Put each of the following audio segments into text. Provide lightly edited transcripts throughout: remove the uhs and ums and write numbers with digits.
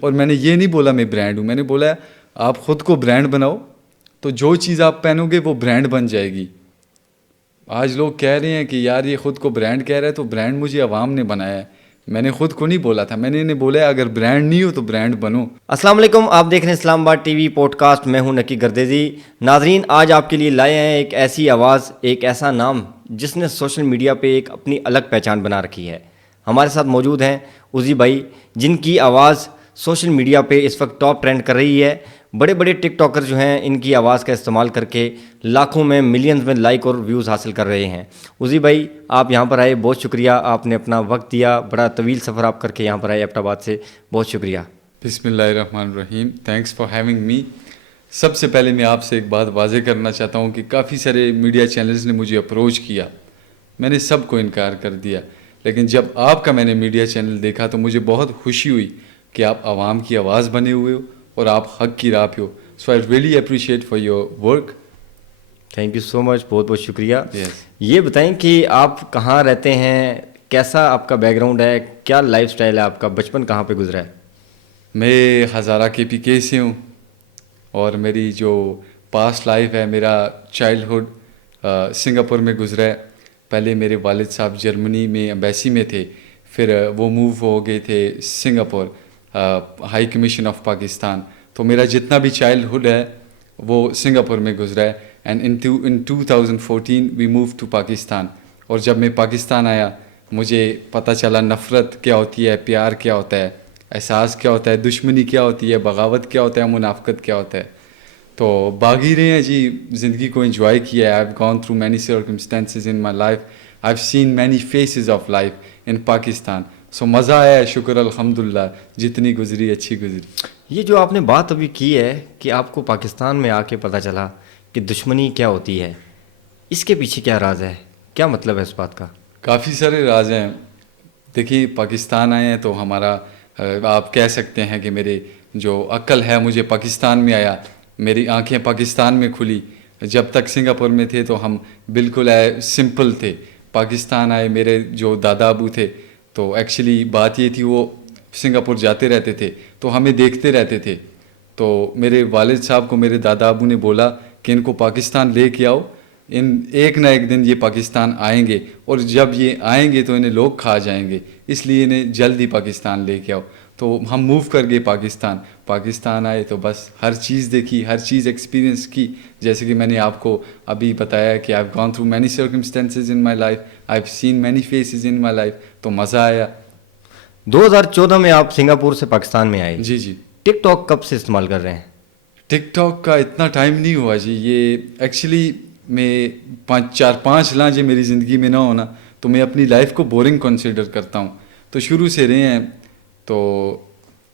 اور میں نے یہ نہیں بولا میں برانڈ ہوں, میں نے بولا آپ خود کو برانڈ بناؤ تو جو چیز آپ پہنو گے وہ برانڈ بن جائے گی. آج لوگ کہہ رہے ہیں کہ یار یہ خود کو برانڈ کہہ رہا ہے, تو برانڈ مجھے عوام نے بنایا ہے, میں نے خود کو نہیں بولا تھا. میں نے انہیں بولا اگر برانڈ نہیں ہو تو برانڈ بنو. السلام علیکم, آپ دیکھ رہے ہیں اسلام آباد ٹی وی پوڈ کاسٹ. میں ہوں نکی گردیزی. ناظرین, آج آپ کے لیے لائے ہیں ایک ایسی آواز, ایک ایسا نام جس نے سوشل میڈیا پہ ایک اپنی الگ پہچان بنا رکھی ہے. ہمارے ساتھ موجود ہیں عزی بھائی, جن کی آواز سوشل میڈیا پہ اس وقت ٹاپ ٹرینڈ کر رہی ہے. بڑے بڑے ٹک ٹاکر جو ہیں ان کی آواز کا استعمال کر کے لاکھوں میں, ملینز میں لائک اور ویوز حاصل کر رہے ہیں. عزی بھائی, آپ یہاں پر آئے, بہت شکریہ. آپ نے اپنا وقت دیا, بڑا طویل سفر آپ کر کے یہاں پر آئے ایبٹ آباد سے, بہت شکریہ. بسم اللہ الرحمن الرحیم. Thanks for having me. سب سے پہلے میں آپ سے ایک بات واضح کرنا چاہتا ہوں کہ کافی سارے میڈیا چینلز نے مجھے اپروچ کیا, میں نے سب کو انکار کر دیا. لیکن جب آپ کا میں نے میڈیا چینل دیکھا تو مجھے بہت خوشی ہوئی کہ آپ عوام کی آواز بنے ہوئے ہو اور آپ حق کی راہ پہ ہو. So I really appreciate for your work. Thank you so much, بہت بہت شکریہ. Yes. یہ بتائیں کہ آپ کہاں رہتے ہیں, کیسا آپ کا بیک گراؤنڈ ہے, کیا لائف سٹائل ہے آپ کا, بچپن کہاں پہ گزرا ہے؟ میں ہزارہ KPK سے ہوں, اور میری جو پاسٹ لائف ہے, میرا چائلڈہڈ سنگاپور میں گزرا ہے. پہلے میرے والد صاحب جرمنی میں ایمبیسی میں تھے, پھر وہ موو ہو گئے تھے Singapore, high commission of Pakistan. تو میرا جتنا بھی چائلڈہڈ ہے وہ سنگاپور میں گزرا ہے. And in 2014 we move to Pakistan. اور جب میں پاکستان آیا مجھے پتہ چلا نفرت کیا ہوتی ہے, پیار کیا ہوتا ہے, احساس کیا ہوتا ہے, دشمنی کیا ہوتی ہے, بغاوت کیا ہوتا ہے, منافقت کیا ہوتا ہے. تو باغی رہے ہیں جی, زندگی کو انجوائے کیا ہے. I have gone through many circumstances in my life. I have seen many phases of life in Pakistan. So مزہ آیا ہے, شکر الحمدللہ, جتنی گزری اچھی گزری. یہ جو آپ نے بات ابھی کی ہے کہ آپ کو پاکستان میں آ کے پتہ چلا کہ دشمنی کیا ہوتی ہے, اس کے پیچھے کیا راز ہے, کیا مطلب ہے اس بات کا؟ کافی سارے راز ہیں. دیکھیے, پاکستان آئے ہیں تو ہمارا آپ کہہ سکتے ہیں کہ میرے جو عقل ہے مجھے پاکستان میں آیا, میری آنکھیں پاکستان میں کھلی. جب تک سنگاپور میں تھے تو ہم بالکل سمپل تھے. پاکستان آئے, میرے جو دادا ابو تھے تو ایکچولی بات یہ تھی وہ سنگاپور جاتے رہتے تھے تو ہمیں دیکھتے رہتے تھے. تو میرے والد صاحب کو میرے دادا ابو نے بولا کہ ان کو پاکستان لے کے آؤ, ان ایک نہ ایک دن یہ پاکستان آئیں گے, اور جب یہ آئیں گے تو انہیں لوگ کھا جائیں گے, اس لیے انہیں جلدی پاکستان لے کے آؤ. تو ہم موو کر گئے پاکستان آئے تو بس ہر چیز دیکھی, ہر چیز ایکسپیرینس کی. جیسے کہ میں نے آپ کو ابھی بتایا کہ I have gone through many circumstances in my life, I have seen many faces in my life. تو مزہ آیا. 2014 میں آپ سنگاپور سے پاکستان میں آئے. جی جی. ٹک ٹاک کب سے استعمال کر رہے ہیں؟ ٹک ٹاک کا اتنا ٹائم نہیں ہوا جی. یہ ایکچولی میں 4-5 لانچیں میری زندگی میں نہ ہونا تو میں اپنی لائف کو بورنگ کنسیڈر کرتا ہوں. تو شروع سے رہے ہیں, تو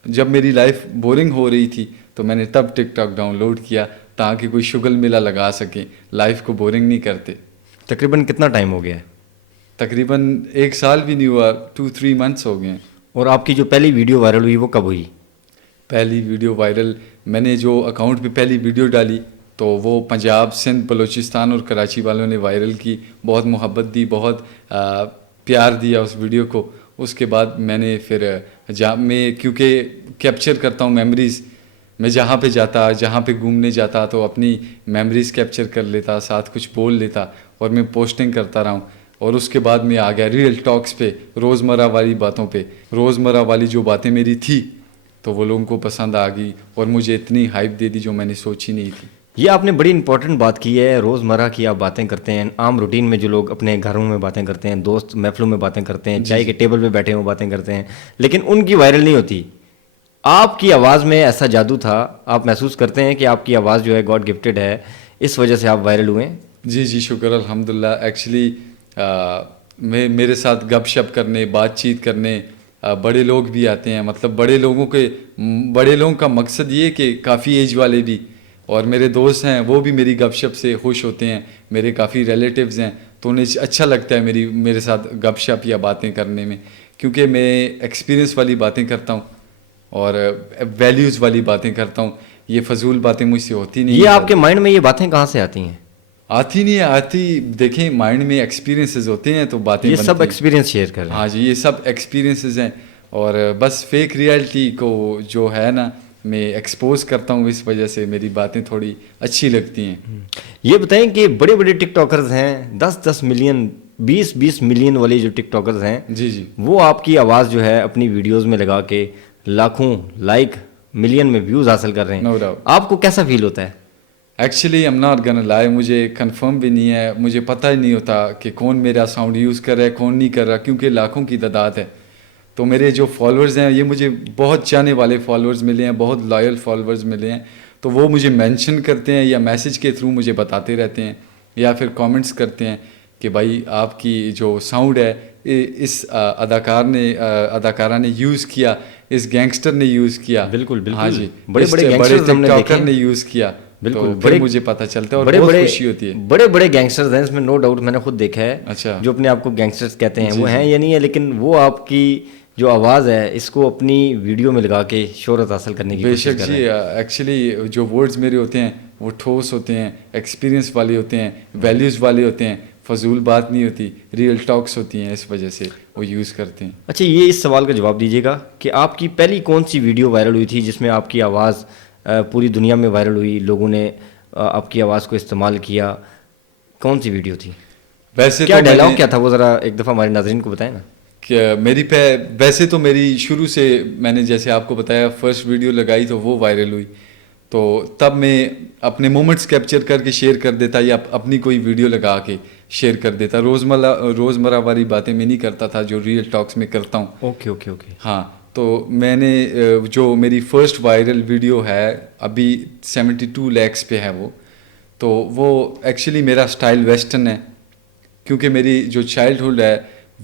جب میری لائف بورنگ ہو رہی تھی تو میں نے تب ٹک ٹاک ڈاؤن لوڈ کیا تاکہ کوئی شغل میلہ لگا سکیں, لائف کو بورنگ نہیں کرتے. تقریباً کتنا ٹائم ہو گیا ہے؟ تقریباً 1 سال بھی نہیں ہوا, 2-3 منتھس ہو گئے ہیں. اور آپ کی جو پہلی ویڈیو وائرل ہوئی وہ کب ہوئی؟ پہلی ویڈیو وائرل میں نے جو اکاؤنٹ پہ پہلی ویڈیو ڈالی تو وہ پنجاب, سندھ, بلوچستان اور کراچی والوں نے وائرل کی, بہت محبت دی, بہت پیار دیا اس ویڈیو کو. اس کے بعد میں نے پھر میں کیونکہ کیپچر کرتا ہوں میموریز, میں جہاں پہ جاتا, جہاں پہ گھومنے جاتا تو اپنی میموریز کیپچر کر لیتا, ساتھ کچھ بول لیتا اور میں پوسٹنگ کرتا رہا ہوں. اور اس کے بعد میں آ گیا ریئل ٹاکس پہ, روزمرہ والی باتوں پہ. روزمرہ والی جو باتیں میری تھی تو وہ لوگوں کو پسند آ گئی اور مجھے اتنی ہائپ دے دی جو میں نے سوچی نہیں تھی. یہ آپ نے بڑی امپورٹنٹ بات کی ہے. روزمرہ کی آپ باتیں کرتے ہیں, عام روٹین میں جو لوگ اپنے گھروں میں باتیں کرتے ہیں, دوست محفلوں میں باتیں کرتے ہیں, چائے کے ٹیبل پہ بیٹھے ہوئے باتیں کرتے ہیں, لیکن ان کی وائرل نہیں ہوتی. آپ کی آواز میں ایسا جادو تھا, آپ محسوس کرتے ہیں کہ آپ کی آواز جو ہے گاڈ گفٹڈ ہے, اس وجہ سے آپ وائرل ہوئے. جی جی, شکر الحمدللہ. ایکچولی میرے ساتھ گپ شپ کرنے, بات چیت کرنے بڑے لوگ بھی آتے ہیں. مطلب بڑے لوگوں کا مقصد یہ کہ کافی ایج والے بھی, اور میرے دوست ہیں وہ بھی میری گپ شپ سے خوش ہوتے ہیں. میرے کافی ریلیٹیوز ہیں تو انہیں اچھا لگتا ہے میرے ساتھ گپ شپ یا باتیں کرنے میں, کیونکہ میں ایکسپیرینس والی باتیں کرتا ہوں اور ویلیوز والی باتیں کرتا ہوں. یہ فضول باتیں مجھ سے ہوتی نہیں. یہ آپ کے مائنڈ میں یہ باتیں کہاں سے آتی ہیں؟ آتی نہیں آتی. دیکھیں, مائنڈ میں ایکسپیرینسز ہوتے ہیں تو باتیں یہ سب ایکسپیرینس شیئر کر رہے ہیں. ہاں جی, یہ سب ایکسپیرینسز ہیں. اور بس فیک ریئلٹی کو جو ہے نا میں ایکسپوز کرتا ہوں, اس وجہ سے میری باتیں تھوڑی اچھی لگتی ہیں. یہ بتائیں کہ بڑے بڑے ٹک ٹاکرز ہیں 10 ملین 20 ملین والے جو ٹک ٹاکرز ہیں, جی وہ آپ کی آواز جو ہے اپنی ویڈیوز میں لگا کے لاکھوں لائک ملین میں ویوز حاصل کر رہے ہیں, نو ڈاؤٹ. آپ کو کیسا فیل ہوتا ہے؟ ایکچولی ایم ناٹ گن لائے, مجھے کنفرم بھی نہیں ہے, مجھے پتہ ہی نہیں ہوتا کہ کون میرا ساؤنڈ یوز کر رہا ہے کون نہیں کر رہا, کیونکہ لاکھوں کی تعداد ہے. تو میرے جو فالوورز ہیں یہ مجھے بہت چاہنے والے فالوورز ملے ہیں, بہت لائل فالوورز ملے ہیں, تو وہ مجھے مینشن کرتے ہیں یا میسیج کے تھرو مجھے بتاتے رہتے ہیں یا پھر کامنٹس کرتے ہیں کہ بھائی آپ کی جو ساؤنڈ ہے اس اداکارہ نے یوز کیا, اس گینگسٹر نے یوز کیا. بالکل بالکل. ہاں جی, بڑے بڑے گینگسٹرز ہم نے دیکھے نے یوز کیا. بالکل, بڑے مجھے پتہ چلتا ہے اور بہت خوشی ہوتی ہے. بڑے بڑے گینگسٹرز ہیں اس میں نو ڈاؤٹ, میں نے خود دیکھا ہے. اچھا, جو اپنے آپ کو گینگسٹرز کہتے ہیں وہ ہیں یا نہیں ہے, لیکن وہ آپ کی جو آواز ہے اس کو اپنی ویڈیو میں لگا کے شہرت حاصل کرنے کی کوشش کر رہے ہیں. بے شک جی, ایکچولی جو ورڈز میرے ہوتے ہیں وہ ٹھوس ہوتے ہیں, ایکسپیرینس والے ہوتے ہیں, ویلیوز والے ہوتے ہیں, فضول بات نہیں ہوتی, ریئل ٹاکس ہوتی ہیں, اس وجہ سے وہ یوز کرتے ہیں. اچھا, یہ اس سوال کا جواب دیجیے گا کہ آپ کی پہلی کون سی ویڈیو وائرل ہوئی تھی جس میں آپ کی آواز پوری دنیا میں وائرل ہوئی, لوگوں نے آپ کی آواز کو استعمال کیا, کون سی ویڈیو تھی؟ ویسے کیا ڈائلاگ کیا تھا وہ ذرا ایک دفعہ ہمارے ناظرین کو بتائیں نا. کہ ویسے تو میری شروع سے میں نے جیسے آپ کو بتایا فرسٹ ویڈیو لگائی تو وہ وائرل ہوئی, تو تب میں اپنے مومنٹس کیپچر کر کے شیئر کر دیتا یا اپنی کوئی ویڈیو لگا کے شیئر کر دیتا. روزمرہ والی باتیں میں نہیں کرتا تھا جو ریئل ٹاکس میں کرتا ہوں. Okay okay okay. ہاں, تو میں نے جو میری فرسٹ وائرل ویڈیو ہے ابھی 72 لیکس پہ ہے وہ, تو وہ ایکچولی میرا سٹائل ویسٹرن ہے, کیونکہ میری جو چائلڈہڈ ہے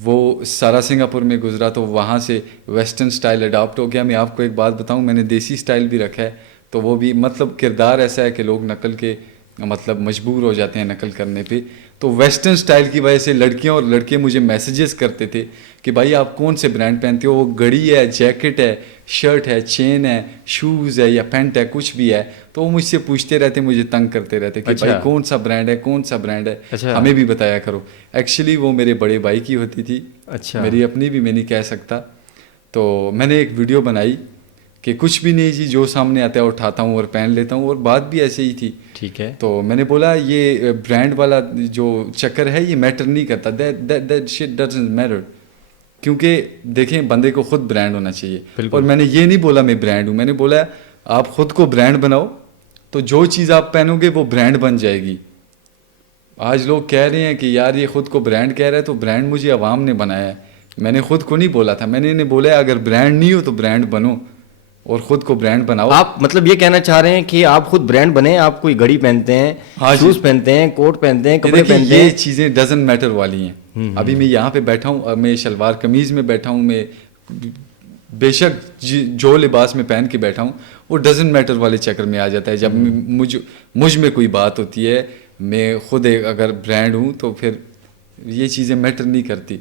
وہ سارا سنگاپور میں گزرا, تو وہاں سے ویسٹرن سٹائل اڈاپٹ ہو گیا. میں آپ کو ایک بات بتاؤں, میں نے دیسی سٹائل بھی رکھا ہے, تو وہ بھی مطلب کردار ایسا ہے کہ لوگ نقل کے مطلب مجبور ہو جاتے ہیں نقل کرنے پہ. تو ویسٹرن سٹائل کی وجہ سے لڑکیاں اور لڑکے مجھے میسیجز کرتے تھے کہ بھائی آپ کون سے برانڈ پہنتے ہو, وہ گھڑی ہے, جیکٹ ہے, شرٹ ہے, چین ہے, شوز ہے یا پینٹ ہے, کچھ بھی ہے, تو وہ مجھ سے پوچھتے رہتے, مجھے تنگ کرتے رہتے کہ بھائی کون سا برانڈ ہے, کون سا برانڈ ہے, ہمیں بھی بتایا کرو. ایکچولی وہ میرے بڑے بھائی کی ہوتی تھی, میری اپنی بھی میں نہیں کہہ سکتا. تو میں نے ایک ویڈیو بنائی کہ کچھ بھی نہیں جی, جو سامنے آتا ہے اٹھاتا ہوں اور پہن لیتا ہوں, اور بات بھی ایسے ہی تھی. ٹھیک ہے. تو میں نے بولا یہ برانڈ والا جو چکر ہے یہ میٹر نہیں کرتا, that shit doesn't matter, کیونکہ دیکھیں بندے کو خود برانڈ ہونا چاہیے. اور میں نے یہ نہیں بولا میں برانڈ ہوں, میں نے بولا آپ خود کو برانڈ بناؤ, تو جو چیز آپ پہنو گے وہ برانڈ بن جائے گی. آج لوگ کہہ رہے ہیں کہ یار یہ خود کو برانڈ کہہ رہا ہے, تو برانڈ مجھے عوام نے بنایا ہے, میں نے خود کو نہیں بولا تھا. میں نے انہیں بولا اگر برانڈ نہیں ہو تو برانڈ بنو اور خود کو برانڈ بناؤ. آپ مطلب یہ کہنا چاہ رہے ہیں کہ آپ خود برانڈ بنے, آپ کوئی گھڑی پہنتے ہیں, شوز پہنتے ہیں, کوٹ پہنتے ہیں, کپڑے پہنتے ہیں, یہ چیزیں ڈزنٹ میٹر والی ہیں. ابھی میں یہاں پہ بیٹھا ہوں, میں شلوار قمیض میں بیٹھا ہوں, میں بے شک جو لباس میں پہن کے بیٹھا ہوں وہ ڈزنٹ میٹر والے چکر میں آ جاتا ہے. جب مجھ میں کوئی بات ہوتی ہے, میں خود اگر برانڈ ہوں تو پھر یہ چیزیں میٹر نہیں کرتی.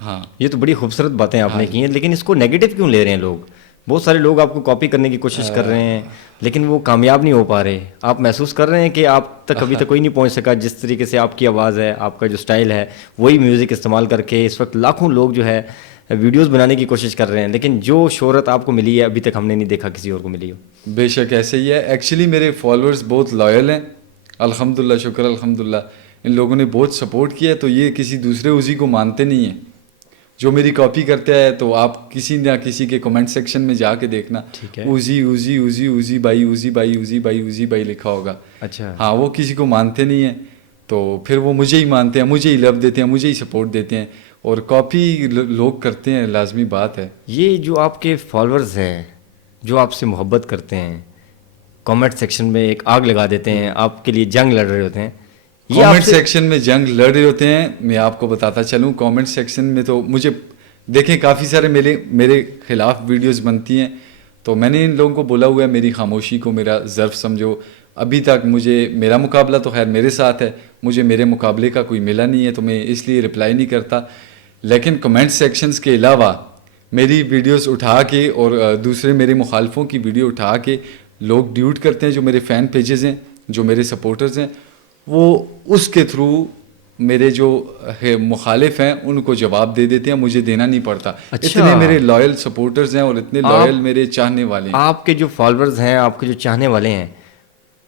ہاں, یہ تو بڑی خوبصورت باتیں آپ نے کی ہیں, لیکن اس کو نیگیٹو کیوں لے رہے ہیں لوگ؟ بہت سارے لوگ آپ کو کاپی کرنے کی کوشش کر رہے ہیں لیکن وہ کامیاب نہیں ہو پا رہے. آپ محسوس کر رہے ہیں کہ آپ تک ابھی تک کوئی نہیں پہنچ سکا جس طریقے سے آپ کی آواز ہے, آپ کا جو سٹائل ہے, وہی میوزک استعمال کر کے اس وقت لاکھوں لوگ جو ہے ویڈیوز بنانے کی کوشش کر رہے ہیں, لیکن جو شہرت آپ کو ملی ہے ابھی تک ہم نے نہیں دیکھا کسی اور کو ملی ہو. بے شک ایسے ہی ہے. ایکچولی میرے فالوورز بہت لائل ہیں, الحمدللہ, شکر الحمدللہ. ان لوگوں نے بہت سپورٹ کیا ہے, تو یہ کسی دوسرے اوزی کو مانتے نہیں ہیں جو میری کاپی کرتا ہے. تو آپ کسی نہ کسی کے کمنٹ سیکشن میں جا کے دیکھنا, اوزی اوزی اوزی اوزی بھائی, اوزی بھائی, اوزی بھائی, اوزی بھائی لکھا ہوگا. اچھا, ہاں, وہ کسی کو مانتے نہیں ہیں, تو پھر وہ مجھے ہی مانتے ہیں, مجھے ہی لو دیتے ہیں, مجھے ہی سپورٹ دیتے ہیں, اور کاپی لوگ کرتے ہیں, لازمی بات ہے. یہ جو آپ کے فالوورز ہیں جو آپ سے محبت کرتے ہیں, کامنٹ سیکشن میں ایک آگ لگا دیتے ہیں, آپ کے لیے جنگ لڑ رہے ہوتے ہیں, کامنٹ سیکشن میں جنگ لڑ رہے ہوتے ہیں. میں آپ کو بتاتا چلوں, کامنٹ سیکشن میں تو مجھے دیکھیں کافی سارے میرے خلاف ویڈیوز بنتی ہیں, تو میں نے ان لوگوں کو بولا ہوا ہے میری خاموشی کو میرا ظرف سمجھو. ابھی تک میرا مقابلہ تو خیر میرے ساتھ ہے, مجھے میرے مقابلے کا کوئی ملا نہیں ہے, تو میں اس لیے رپلائی نہیں کرتا. لیکن کمنٹ سیکشنز کے علاوہ میری ویڈیوز اٹھا کے اور دوسرے میرے مخالفوں کی ویڈیو اٹھا کے لوگ ڈیوٹ کرتے ہیں. جو میرے فین پیجز ہیں, جو میرے سپورٹرز ہیں, وہ اس کے تھرو میرے جو مخالف ہیں ان کو جواب دے دیتے ہیں, مجھے دینا نہیں پڑتا. اچھا. اتنے میرے لائل سپورٹرز ہیں اور اتنے لائل میرے چاہنے والے ہیں. آپ کے جو فالوورز ہیں, آپ کے جو چاہنے والے ہیں,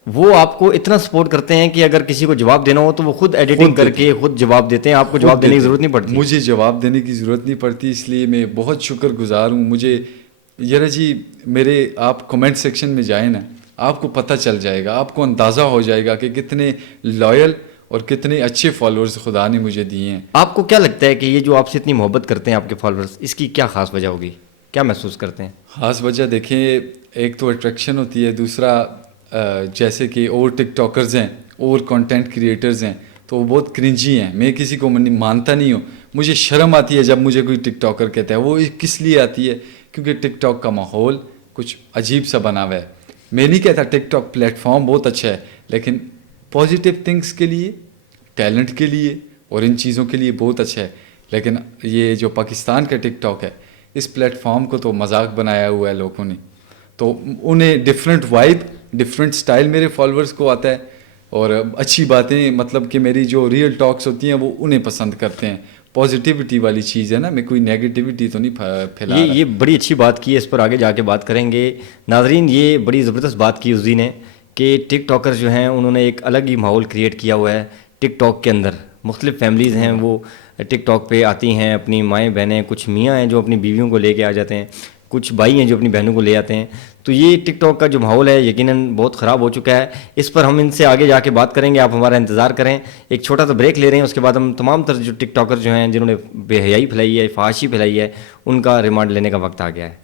وہ آپ کو اتنا سپورٹ کرتے ہیں کہ اگر کسی کو جواب دینا ہو تو وہ خود ایڈیٹنگ کر کے خود جواب دیتے ہیں, آپ کو جواب دینے کی ضرورت نہیں پڑتی. مجھے جواب دینے کی ضرورت نہیں پڑتی, اس لیے میں بہت شکر گزار ہوں. مجھے یار جی میرے آپ کمنٹ سیکشن میں جائیں نا, آپ کو پتہ چل جائے گا, آپ کو اندازہ ہو جائے گا کہ کتنے لائل اور کتنے اچھے فالوورز خدا نے مجھے دیے ہیں. آپ کو کیا لگتا ہے کہ یہ جو آپ سے اتنی محبت کرتے ہیں آپ کے فالوورز, اس کی کیا خاص وجہ ہوگی, کیا محسوس کرتے ہیں؟ خاص وجہ دیکھیں, ایک تو اٹریکشن ہوتی ہے, دوسرا جیسے کہ اور ٹک ٹاکرز ہیں اور کنٹینٹ کریٹرز ہیں تو وہ بہت کرنجی ہیں. میں کسی کو مانتا نہیں ہوں, مجھے شرم آتی ہے جب مجھے کوئی ٹک ٹاکر کہتا ہے. وہ کس لیے آتی ہے؟ کیونکہ ٹک ٹاک کا ماحول کچھ عجیب سا بنا ہوا ہے. میں نہیں کہتا ٹک ٹاک پلیٹ فارم بہت اچھا ہے, لیکن پازیٹیو تھنگس کے لیے, ٹیلنٹ کے لیے اور ان چیزوں کے لیے بہت اچھا ہے. لیکن یہ جو پاکستان کا ٹک ٹاک ہے, اس پلیٹ فارم کو تو مذاق بنایا ہوا ہے لوگوں نے. تو انہیں ڈفرینٹ وائب, ڈفرینٹ سٹائل میرے فالوورز کو آتا ہے, اور اچھی باتیں مطلب کہ میری جو ریئل ٹاکس ہوتی ہیں وہ انہیں پسند کرتے ہیں. پازیٹیوٹی والی چیز ہے نا, میں کوئی نیگیٹیوٹی تو نہیں پھیلا رہا. یہ بڑی اچھی بات کی ہے, اس پر آگے جا کے بات کریں گے. ناظرین, یہ بڑی زبردست بات کی اس دن نے کہ ٹک ٹاکر جو ہیں انہوں نے ایک الگ ہی ماحول کریٹ کیا ہوا ہے ٹک ٹاک کے اندر. مختلف فیملیز ہیں وہ ٹک ٹاک پہ آتی ہیں, اپنی مائیں بہنیں, کچھ میاں ہیں جو اپنی بیویوں کو لے کے آ جاتے ہیں, کچھ بھائی ہیں جو اپنی بہنوں کو لے آتے ہیں. تو یہ ٹک ٹاک کا جو ماحول ہے یقیناً بہت خراب ہو چکا ہے. اس پر ہم ان سے آگے جا کے بات کریں گے, آپ ہمارا انتظار کریں. ایک چھوٹا سا بریک لے رہے ہیں, اس کے بعد ہم تمام طرح جو ٹک ٹاکر جو ہیں جنہوں نے بے حیائی پھیلائی ہے, فحاشی پھیلائی ہے, ان کا ریمانڈ لینے کا وقت آ گیا ہے.